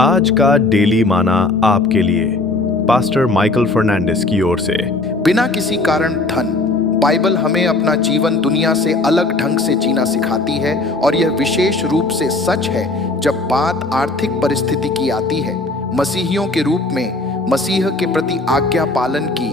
आज का डेली माना आपके लिए पास्टर माइकल फर्नांडिस की ओर से। बिना किसी कारण धन। बाइबल हमें अपना जीवन दुनिया से अलग ढंग से जीना सिखाती है और यह विशेष रूप से सच है जब बात आर्थिक परिस्थिति की आती है। मसीहियों के रूप में मसीह के प्रति आज्ञा पालन की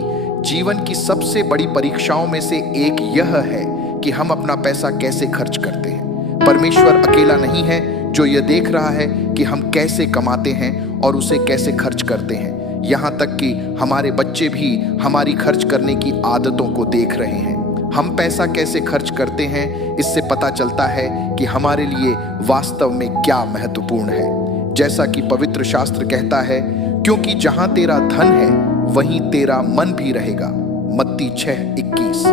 जीवन की सबसे बड़ी परीक्षाओं में से एक यह है कि हम अपना पैसा कैसे खर्च करते हैं। परमेश्वर अकेला नहीं है जो यह देख रहा है कि हम कैसे कमाते हैं और उसे कैसे खर्च करते हैं। यहाँ तक कि हमारे बच्चे भी हमारी खर्च करने की आदतों को देख रहे हैं। हम पैसा कैसे खर्च करते हैं, इससे पता चलता है कि हमारे लिए वास्तव में क्या महत्वपूर्ण है। जैसा कि पवित्र शास्त्र कहता है, क्योंकि जहाँ तेरा धन है वहीं तेरा मन भी रहेगा। मत्ती 6:21।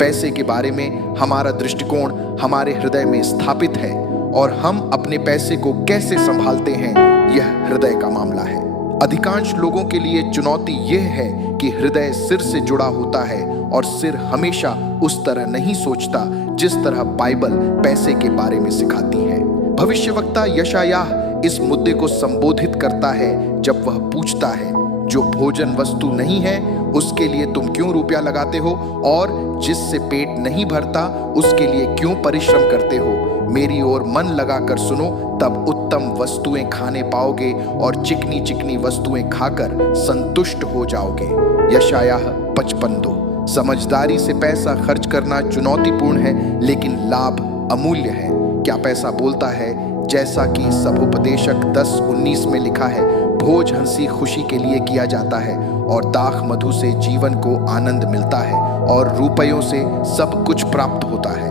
पैसे के बारे में हमारा दृष्टिकोण हमारे हृदय में स्थापित है और हम अपने पैसे को कैसे संभालते हैं, यह हृदय का मामला है। अधिकांश लोगों के लिए चुनौती यह है कि हृदय सिर से जुड़ा होता है और सिर हमेशा उस तरह नहीं सोचता जिस तरह बाइबल पैसे के बारे में सिखाती है। भविष्यवक्ता यशायाह इस मुद्दे को संबोधित करता है जब वह पूछता है, जो भोजन वस्तु नहीं है उसके लिए तुम क्यों रुपया लगाते हो, और जिससे पेट नहीं भरता उसके लिए क्यों परिश्रम करते हो। मेरी ओर मन लगाकर सुनो, तब उत्तम वस्तुएं खाने पाओगे और चिकनी चिकनी वस्तुएं खाकर संतुष्ट हो जाओगे। यशायाह 55:2। समझदारी से पैसा खर्च करना चुनौतीपूर्ण है, लेकिन लाभ अमूल्य है। क्या पैसा बोलता है? जैसा कि सभोपदेशक 10:19 में लिखा है, भोज हंसी खुशी के लिए किया जाता है और दाख मधु से जीवन को आनंद मिलता है और रुपयों से सब कुछ प्राप्त होता है।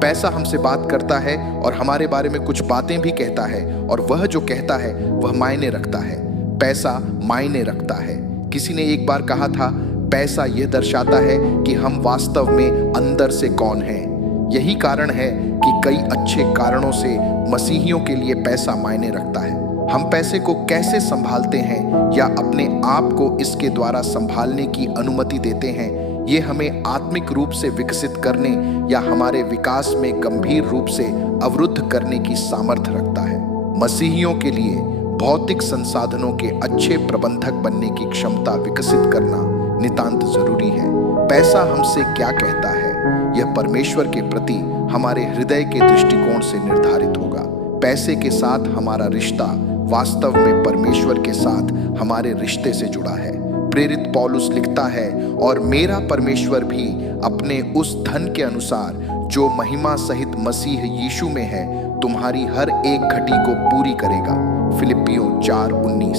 पैसा हमसे बात करता है और हमारे बारे में कुछ बातें भी कहता है, और वह जो कहता है वह मायने रखता है। पैसा मायने रखता है। किसी ने एक बार कहा था, पैसा यह दर्शाता है कि हम वास्तव में अंदर से कौन हैं। यही कारण है कि कई अच्छे कारणों से मसीहियों के लिए पैसा मायने रखता है। हम पैसे को कैसे संभालते हैं या अपने आप को इसके द्वारा संभालने की अनुमति देते हैं, ये हमें आत्मिक रूप से विकसित करने या हमारे विकास में गंभीर रूप से अवरुद्ध करने की सामर्थ्य रखता है। मसीहियों के लिए भौतिक संसाधनों के अच्छे प्रबंधक बनने की क्षमता विकसित करना नितांत जरूरी है। पैसा हमसे क्या कहता है, यह परमेश्वर के प्रति हमारे हृदय के दृष्टिकोण से निर्धारित होगा। पैसे के साथ हमारा रिश्ता वास्तव में परमेश्वर के साथ हमारे रिश्ते से जुड़ा है। प्रेरित पौलुस लिखता है, और मेरा परमेश्वर भी अपने उस धन के अनुसार जो महिमा सहित मसीह यीशु में है तुम्हारी हर एक घटी को पूरी करेगा। फिलिप्पियों 4:19।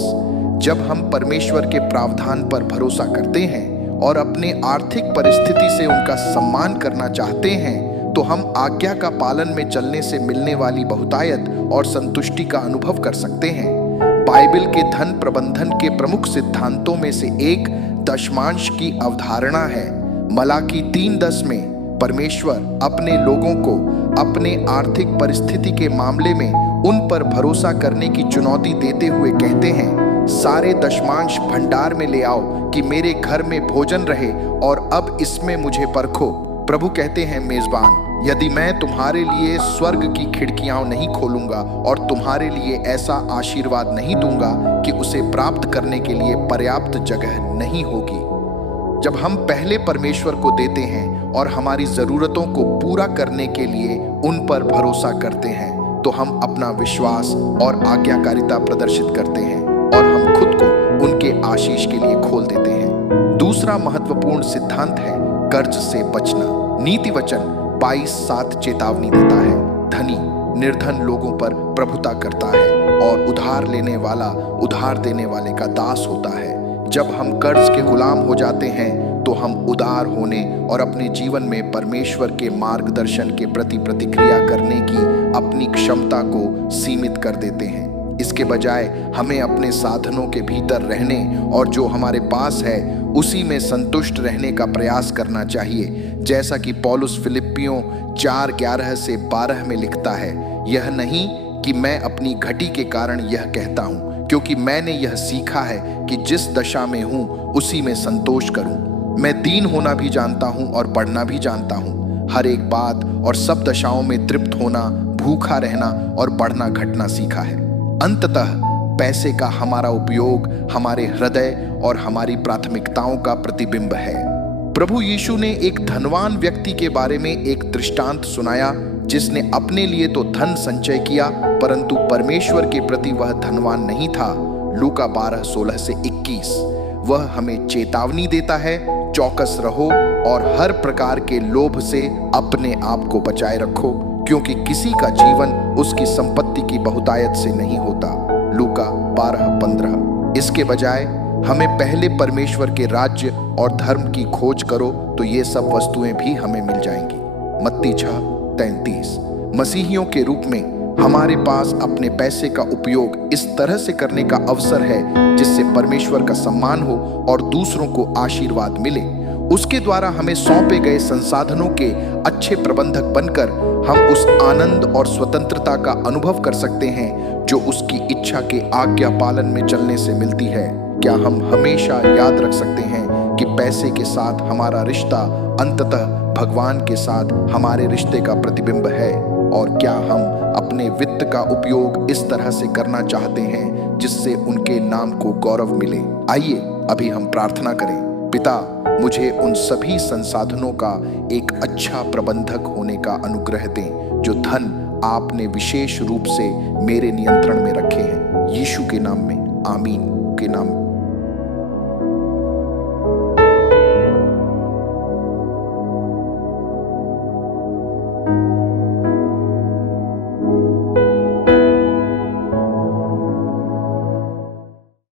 जब हम परमेश्वर के प्रावधान पर भरोसा करते हैं और अपने आर्थिक परिस्थिति से उनका सम्मान करना चाहते हैं, तो हम आज्ञा का पालन में चलने से मिलने वाली बहुतायत और संतुष्टि का अनुभव कर सकते हैं। बाइबल के धन प्रबंधन के प्रमुख सिद्धांतों में से एक दशमांश की अवधारणा है। मलाकी 3:10 में परमेश्वर अपने लोगों को अपने आर्थिक परिस्थिति के मामले में उन पर भरोसा करने की चुनौती देते हुए कहते हैं, सारे दशमांश भंडार में ले आओ कि मेरे घर में भोजन रहे, और अब इसमें मुझे परखो। प्रभु कहते हैं, मेजबान, यदि मैं तुम्हारे लिए स्वर्ग की खिड़कियां नहीं खोलूंगा और तुम्हारे लिए ऐसा आशीर्वाद नहीं दूंगा कि उसे प्राप्त करने के लिए पर्याप्त जगह नहीं होगी। जब हम पहले परमेश्वर को देते हैं और हमारी जरूरतों को पूरा करने के लिए उन पर भरोसा करते हैं, तो हम अपना विश्वास और आज्ञाकारिता प्रदर्शित करते हैं और हम खुद को उनके आशीष के लिए खोल देते हैं। दूसरा महत्वपूर्ण सिद्धांत है कर्ज से बचना। नीति वचन 22:7 चेतावनी देता है, धनी निर्धन लोगों पर प्रभुता करता है और उधार लेने वाला उधार देने वाले का दास होता है। जब हम कर्ज के गुलाम हो जाते हैं तो हम उदार होने और अपने जीवन में परमेश्वर के मार्गदर्शन के प्रति प्रतिक्रिया करने की अपनी क्षमता को सीमित कर देते हैं। इसके बजाय हमें अपने साधनों के भीतर रहने और जो हमारे पास है उसी में संतुष्ट रहने का प्रयास करना चाहिए। जैसा कि पौलुस फिलिप्पियों 4:11-12 में लिखता है, यह नहीं कि मैं अपनी घटी के कारण यह कहता हूँ, क्योंकि मैंने यह सीखा है कि जिस दशा में हूँ उसी में संतोष करूँ। मैं दीन होना भी जानता हूँ और बढ़ना भी जानता हूँ। हर एक बात और सब दशाओं में तृप्त होना, भूखा रहना और बढ़ना घटना सीखा है। अंततः पैसे का हमारा उपयोग हमारे हृदय और हमारी प्राथमिकताओं का प्रतिबिंब है। प्रभु यीशु ने एक धनवान व्यक्ति के बारे में एक दृष्टांत सुनाया जिसने अपने लिए तो धन संचय किया परंतु परमेश्वर के प्रति वह धनवान नहीं था। लूका 12:16 से 21। वह हमें चेतावनी देता है, चौकस रहो और हर प्रकार के लोभ से अपने आप को बचाए रखो, क्योंकि किसी का जीवन उसकी संपत्ति की बहुतायत से नहीं होता। लूका 12:15। इसके बजाय हमें पहले परमेश्वर के राज्य और धर्म की खोज करो तो ये सब वस्तुएं भी हमें मिल जाएंगी। मत्ती 6:33। मसीहियों के रूप में हमारे पास अपने पैसे का उपयोग इस तरह से करने का अवसर है जिससे परमेश्वर का सम्मान हो और दूसरों को आशीर्वाद मिले। उसके द्वारा हमें सौंपे गए संसाधनों के अच्छे प्रबंधक बनकर हम उस आनंद और स्वतंत्रता का अनुभव कर सकते हैं जो उसकी इच्छा के आज्ञा पालन में चलने से मिलती है। क्या हम हमेशा याद रख सकते हैं कि पैसे के साथ हमारा रिश्ता अंततः भगवान के साथ हमारे रिश्ते का प्रतिबिंब है? और क्या हम अपने वित्त का उपयोग इस तरह से करना चाहते हैं जिससे उनके नाम को गौरव मिले? आइए अभी हम प्रार्थना करें। पिता, मुझे उन सभी संसाधनों का एक अच्छा प्रबंधक होने का अनुग्रह दें जो धन आपने विशेष रूप से मेरे नियंत्रण में रखे हैं। यीशु के नाम में, आमीन के नाम।